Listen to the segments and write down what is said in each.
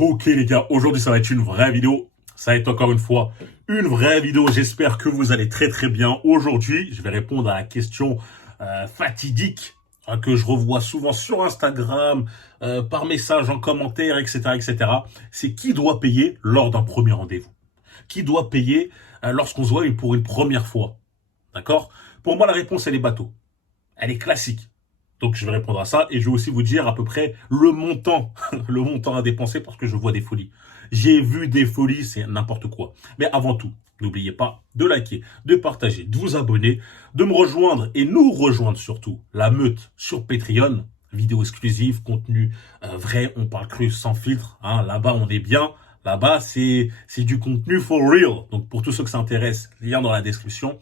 Ok les gars, aujourd'hui ça va être une vraie vidéo. Ça va être encore une fois une vraie vidéo. J'espère que vous allez très très bien. Aujourd'hui, je vais répondre à la question fatidique que je revois souvent sur Instagram, par message, en commentaire, etc. etc. C'est qui doit payer lors d'un premier rendez-vous? Qui doit payer lorsqu'on se voit pour une première fois? D'accord? Pour moi, la réponse, elle est bateau. Elle est classique. Donc je vais répondre à ça et je vais aussi vous dire à peu près le montant, le montant à dépenser parce que je vois des folies. J'ai vu des folies, c'est n'importe quoi. Mais avant tout, n'oubliez pas de liker, de partager, de vous abonner, de me rejoindre et nous rejoindre surtout la meute sur Patreon. Vidéo exclusive, contenu vrai, on parle cru sans filtre. Hein, là-bas, on est bien. Là-bas, c'est du contenu for real. Donc pour tous ceux que ça intéresse, lien dans la description.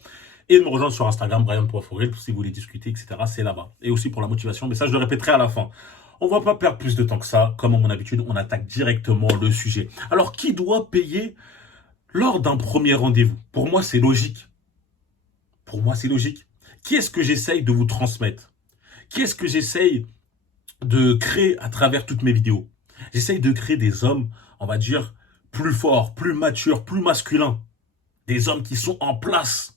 Et de me rejoindre sur Instagram, Brian.Forel, si vous voulez discuter, etc. C'est là-bas. Et aussi pour la motivation, mais ça, je le répéterai à la fin. On va pas perdre plus de temps que ça. Comme à mon habitude, on attaque directement le sujet. Alors, qui doit payer lors d'un premier rendez-vous? Pour moi, c'est logique. Pour moi, c'est logique. Qui est-ce que j'essaye de vous transmettre? Qui est-ce que j'essaye de créer à travers toutes mes vidéos? J'essaye de créer des hommes, on va dire, plus forts, plus matures, plus masculins. Des hommes qui sont en place.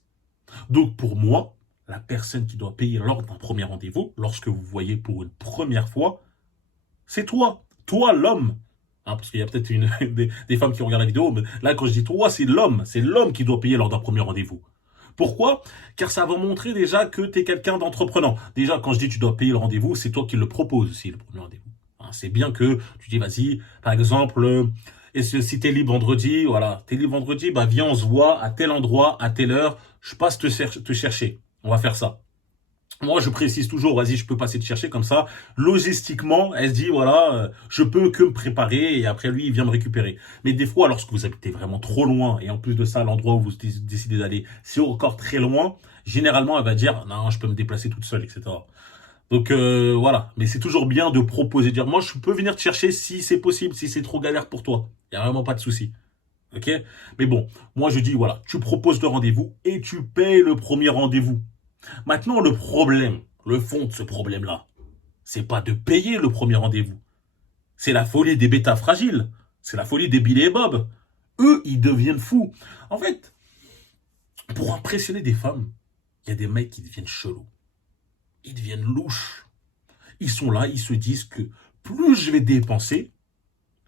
Donc pour moi, la personne qui doit payer lors d'un premier rendez-vous, lorsque vous voyez pour une première fois, c'est toi. Toi, l'homme. Hein, parce qu'il y a peut-être des femmes qui regardent la vidéo, mais là, quand je dis toi, c'est l'homme. C'est l'homme qui doit payer lors d'un premier rendez-vous. Pourquoi? Car ça va montrer déjà que tu es quelqu'un d'entreprenant. Déjà, quand je dis tu dois payer le rendez-vous, c'est toi qui le proposes aussi, le premier rendez-vous. Hein, c'est bien que tu dis, vas-y, par exemple, et si t'es libre vendredi, voilà, t'es libre vendredi, bah viens, on se voit à tel endroit, à telle heure, je passe te chercher. On va faire ça. Moi, je précise toujours, vas-y, je peux passer te chercher comme ça. Logistiquement, elle se dit, voilà, je peux que me préparer et après lui, il vient me récupérer. Mais des fois, lorsque vous habitez vraiment trop loin et en plus de ça, l'endroit où vous décidez d'aller, c'est encore très loin, généralement, elle va dire, non, je peux me déplacer toute seule, etc. Donc voilà, mais c'est toujours bien de proposer, de dire, moi, je peux venir te chercher si c'est possible, si c'est trop galère pour toi. Il n'y a vraiment pas de souci. Ok? Mais bon, moi, je dis, voilà, tu proposes le rendez-vous et tu payes le premier rendez-vous. Maintenant, le problème, le fond de ce problème-là, c'est pas de payer le premier rendez-vous. C'est la folie des bêtas fragiles. C'est la folie des Billy et Bob. Eux, ils deviennent fous. En fait, pour impressionner des femmes, il y a des mecs qui deviennent chelous. Ils deviennent louches. Ils sont là, ils se disent que plus je vais dépenser,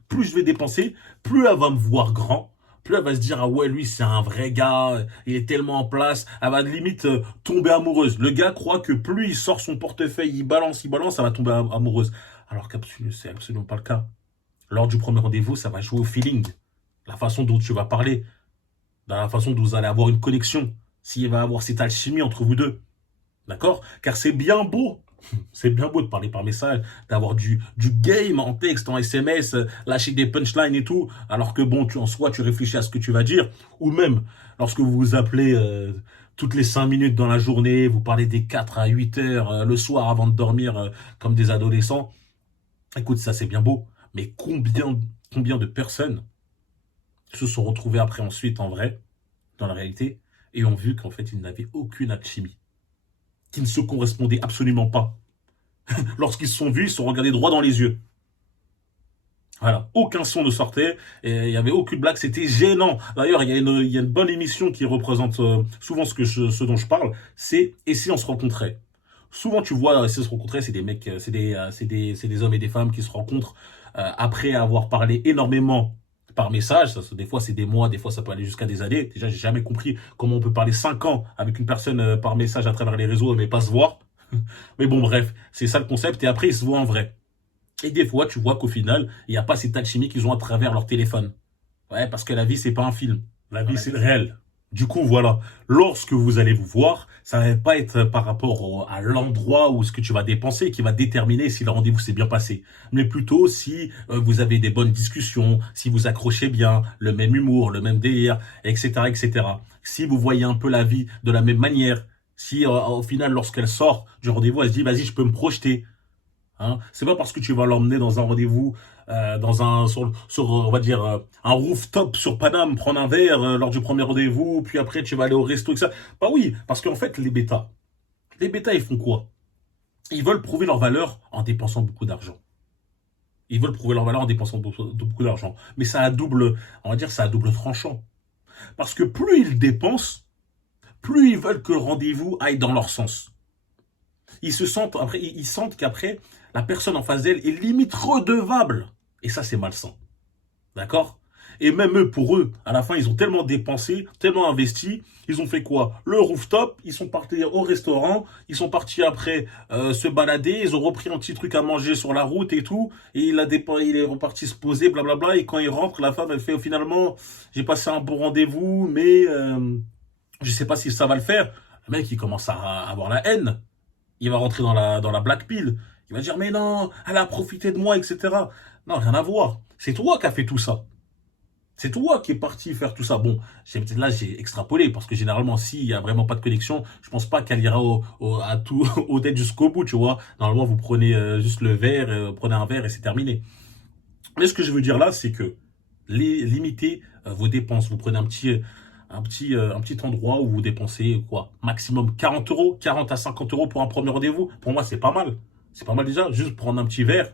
plus elle va me voir grand, plus elle va se dire, ah ouais, lui, c'est un vrai gars, il est tellement en place, elle va limite tomber amoureuse. Le gars croit que plus il sort son portefeuille, il balance, elle va tomber amoureuse. Alors qu'absolument, c'est absolument pas le cas. Lors du premier rendez-vous, ça va jouer au feeling, la façon dont tu vas parler, dans la façon dont vous allez avoir une connexion, s'il va y avoir cette alchimie entre vous deux. D'accord? Car c'est bien beau. C'est bien beau de parler par message, d'avoir du game en texte, en SMS, lâcher des punchlines et tout, alors que bon, en soi, tu réfléchis à ce que tu vas dire, ou même, lorsque vous vous appelez toutes les 5 minutes dans la journée, vous parlez des 4 à 8 heures le soir avant de dormir comme des adolescents. Écoute, ça c'est bien beau, mais combien de personnes se sont retrouvées après ensuite en vrai, dans la réalité, et ont vu qu'en fait, ils n'avaient aucune alchimie, qui ne se correspondaient absolument pas. Lorsqu'ils se sont vus, ils se sont regardés droit dans les yeux. Voilà, aucun son ne sortait, et il n'y avait aucune blague, c'était gênant. D'ailleurs, il y a une bonne émission qui représente souvent ce dont je parle, c'est « Et si on se rencontrait ?» Souvent, tu vois, si on se rencontrait, c'est des mecs, c'est des hommes et des femmes qui se rencontrent après avoir parlé énormément par message. Des fois, c'est des mois, des fois, ça peut aller jusqu'à des années. Déjà, j'ai jamais compris comment on peut parler 5 ans avec une personne par message à travers les réseaux, mais pas se voir. Mais bon, bref, c'est ça le concept. Et après, ils se voient en vrai. Et des fois, tu vois qu'au final, il n'y a pas cette alchimie qu'ils ont à travers leur téléphone. Ouais, parce que la vie, c'est pas un film. La vie, c'est le réel. Du coup, voilà. Lorsque vous allez vous voir, ça ne va pas être par rapport à l'endroit où ce que tu vas dépenser qui va déterminer si le rendez-vous s'est bien passé. Mais plutôt si vous avez des bonnes discussions, si vous accrochez bien, le même humour, le même délire, etc., etc. Si vous voyez un peu la vie de la même manière, si au final, lorsqu'elle sort du rendez-vous, elle se dit, vas-y, je peux me projeter. Hein, c'est pas parce que tu vas l'emmener dans un rendez-vous, on va dire, un rooftop sur Paname, prendre un verre lors du premier rendez-vous, puis après tu vas aller au resto, etc. Bah oui, parce qu'en fait, les bêtas, ils font quoi? Ils veulent prouver leur valeur en dépensant beaucoup d'argent. Ils veulent prouver leur valeur en dépensant beaucoup d'argent. Mais ça a double, on va dire, ça a double tranchant. Parce que plus ils dépensent, plus ils veulent que le rendez-vous aille dans leur sens. Ils sentent qu'après, la personne en face d'elle est limite redevable. Et ça, c'est malsain. D'accord? Et même eux, pour eux, à la fin, ils ont tellement dépensé, tellement investi, ils ont fait quoi? Le rooftop, ils sont partis au restaurant, ils sont partis après se balader, ils ont repris un petit truc à manger sur la route et tout, et il est reparti se poser, blablabla, et quand il rentre, la femme, elle fait finalement, j'ai passé un bon rendez-vous, mais je sais pas si ça va le faire. Le mec, il commence à avoir la haine. Il va rentrer dans la black pill. Il va dire, mais non, elle a profité de moi, etc. Non, rien à voir. C'est toi qui as fait tout ça. C'est toi qui es parti faire tout ça. Bon, là, j'ai extrapolé parce que généralement, s'il y a vraiment pas de connexion, je pense pas qu'elle ira à tout, au tête jusqu'au bout, tu vois. Normalement, vous prenez juste le verre, prenez un verre et c'est terminé. Mais ce que je veux dire là, c'est que limitez vos dépenses. Vous prenez un petit endroit où vous dépensez quoi, maximum 40 euros, 40 à 50 euros pour un premier rendez-vous. Pour moi, c'est pas mal. C'est pas mal déjà. Juste prendre un petit verre.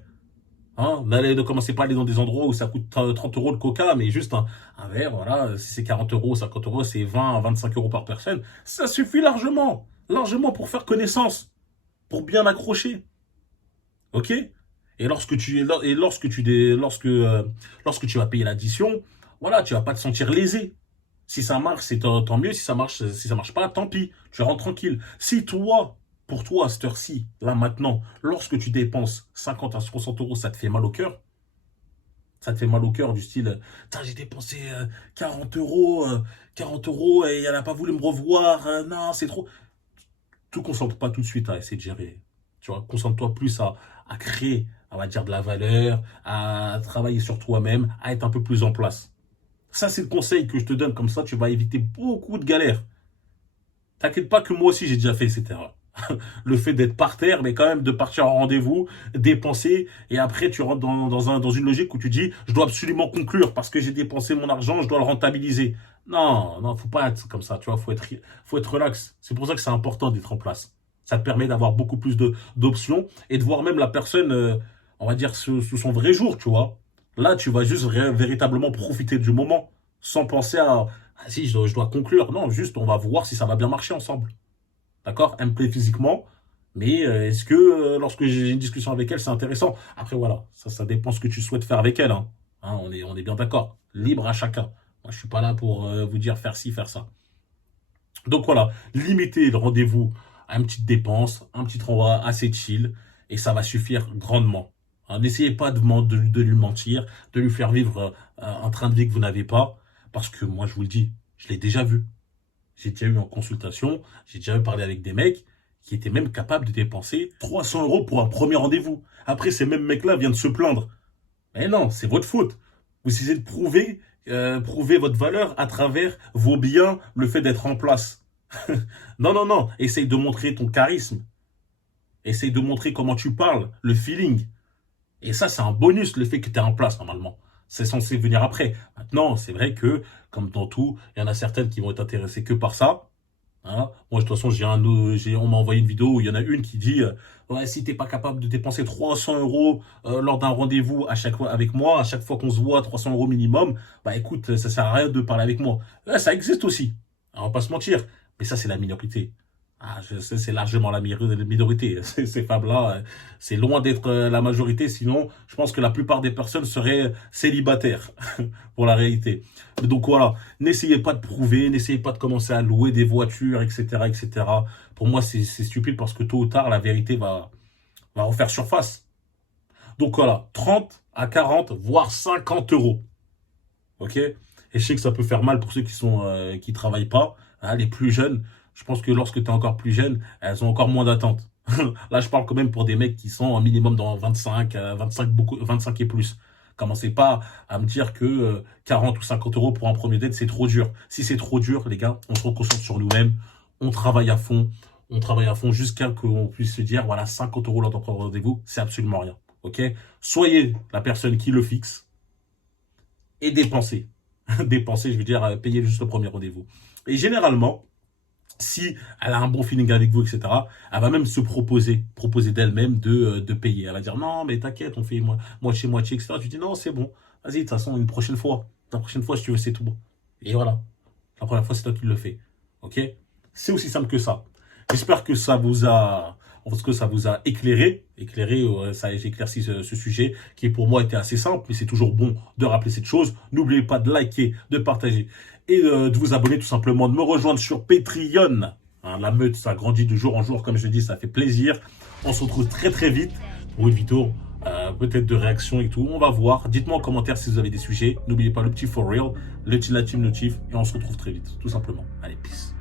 Hein, ne commencez pas à aller dans des endroits où ça coûte 30 euros le coca, mais juste un verre, voilà. Si c'est 40 euros, 50 euros, c'est 20 à 25 euros par personne. Ça suffit largement. Largement pour faire connaissance. Pour bien accrocher. Ok? Et lorsque tu vas payer l'addition, voilà, tu vas pas te sentir lésé. Si ça marche, c'est tant mieux. Si ça marche pas, tant pis. Tu rentres tranquille. Si toi, pour toi, à cette heure-ci, là maintenant, lorsque tu dépenses 50 à 60 euros, ça te fait mal au cœur. Ça te fait mal au cœur du style, j'ai dépensé 40 euros, 40 euros et elle n'a pas voulu me revoir. Non, c'est trop. Tout concentre pas tout de suite à essayer de gérer. Tu vois, concentre-toi plus à créer, on va dire, de la valeur, à travailler sur toi-même, à être un peu plus en place. Ça, c'est le conseil que je te donne. Comme ça, tu vas éviter beaucoup de galères. T'inquiète pas que moi aussi, j'ai déjà fait cette erreur. Le fait d'être par terre, mais quand même de partir en rendez-vous, dépenser, et après tu rentres dans une logique où tu dis, je dois absolument conclure parce que j'ai dépensé mon argent, je dois le rentabiliser. Non, non, faut pas être comme ça, tu vois, faut être relax. C'est pour ça que c'est important d'être en place. Ça te permet d'avoir beaucoup plus d'options et de voir même la personne, on va dire, sous son vrai jour, tu vois. Là, tu vas juste véritablement profiter du moment sans penser à, ah, si, je dois conclure. Non, juste, on va voir si ça va bien marcher ensemble. D'accord? Elle me plaît physiquement, mais est-ce que lorsque j'ai une discussion avec elle, c'est intéressant? Après, voilà, ça dépend ce que tu souhaites faire avec elle. Hein. Hein, on est bien d'accord. Libre à chacun. Moi, je suis pas là pour vous dire faire ci, faire ça. Donc voilà, limitez le rendez-vous à une petite dépense, un petit endroit assez chill, et ça va suffire grandement. Hein, n'essayez pas de lui mentir, de lui faire vivre un train de vie que vous n'avez pas, parce que moi, je vous le dis, je l'ai déjà vu. J'ai déjà eu en consultation, j'ai déjà eu parlé avec des mecs qui étaient même capables de dépenser 300 euros pour un premier rendez-vous. Après, ces mêmes mecs-là viennent se plaindre. Mais non, c'est votre faute. Vous essayez de prouver votre valeur à travers vos biens, le fait d'être en place. Non, non, non. Essaye de montrer ton charisme. Essaye de montrer comment tu parles, le feeling. Et ça, c'est un bonus, le fait que tu es en place, normalement. C'est censé venir après. Maintenant, c'est vrai que, comme dans tout, il y en a certaines qui vont être intéressées que par ça. Hein. Moi, de toute façon, on m'a envoyé une vidéo où il y en a une qui dit ouais, si t'es pas capable de dépenser 300 euros lors d'un rendez-vous à chaque fois avec moi, à chaque fois qu'on se voit, 300 euros minimum, bah écoute, ça sert à rien de parler avec moi. Ouais, ça existe aussi. On va pas se mentir. Mais ça, c'est la minorité. Ah, je sais, c'est largement la minorité. Ces femmes-là, c'est loin d'être la majorité. Sinon, je pense que la plupart des personnes seraient célibataires pour la réalité. Donc voilà, n'essayez pas de prouver, n'essayez pas de commencer à louer des voitures, etc., etc. Pour moi, c'est stupide parce que tôt ou tard, la vérité va refaire surface. Donc voilà, 30 à 40, voire 50 euros. Ok? Et je sais que ça peut faire mal pour ceux qui travaillent pas, hein, les plus jeunes. Je pense que lorsque tu es encore plus jeune, elles ont encore moins d'attente. Là, je parle quand même pour des mecs qui sont un minimum dans 25, 25 et plus. Commencez pas à me dire que 40 ou 50 euros pour un premier date, c'est trop dur. Si c'est trop dur, les gars, on se reconcentre sur nous-mêmes, on travaille à fond, jusqu'à ce qu'on puisse se dire, voilà, 50 euros lors d'un premier rendez-vous, c'est absolument rien. Ok? Soyez la personne qui le fixe et dépensez. Dépenser, je veux dire, payer juste le premier rendez-vous. Et généralement, Si elle a un bon feeling avec vous, etc., elle va même se proposer d'elle-même de payer. Elle va dire non, mais t'inquiète, on fait moitié-moitié, etc. Tu dis non, c'est bon. Vas-y, de toute façon, une prochaine fois. La prochaine fois, si tu veux, c'est tout bon. Et voilà. La première fois, c'est toi qui le fais. Ok? C'est aussi simple que ça. J'espère que ça vous a éclairé, ça a éclairci ce sujet qui pour moi était assez simple, mais c'est toujours bon de rappeler cette chose. N'oubliez pas de liker, de partager et de vous abonner tout simplement, de me rejoindre sur Patreon. Hein, la meute, ça grandit de jour en jour, comme je dis, ça fait plaisir. On se retrouve très très vite pour une vidéo, peut-être de réaction et tout. On va voir. Dites-moi en commentaire si vous avez des sujets. N'oubliez pas le petit for real, la team notif, et on se retrouve très vite, tout simplement. Allez, peace.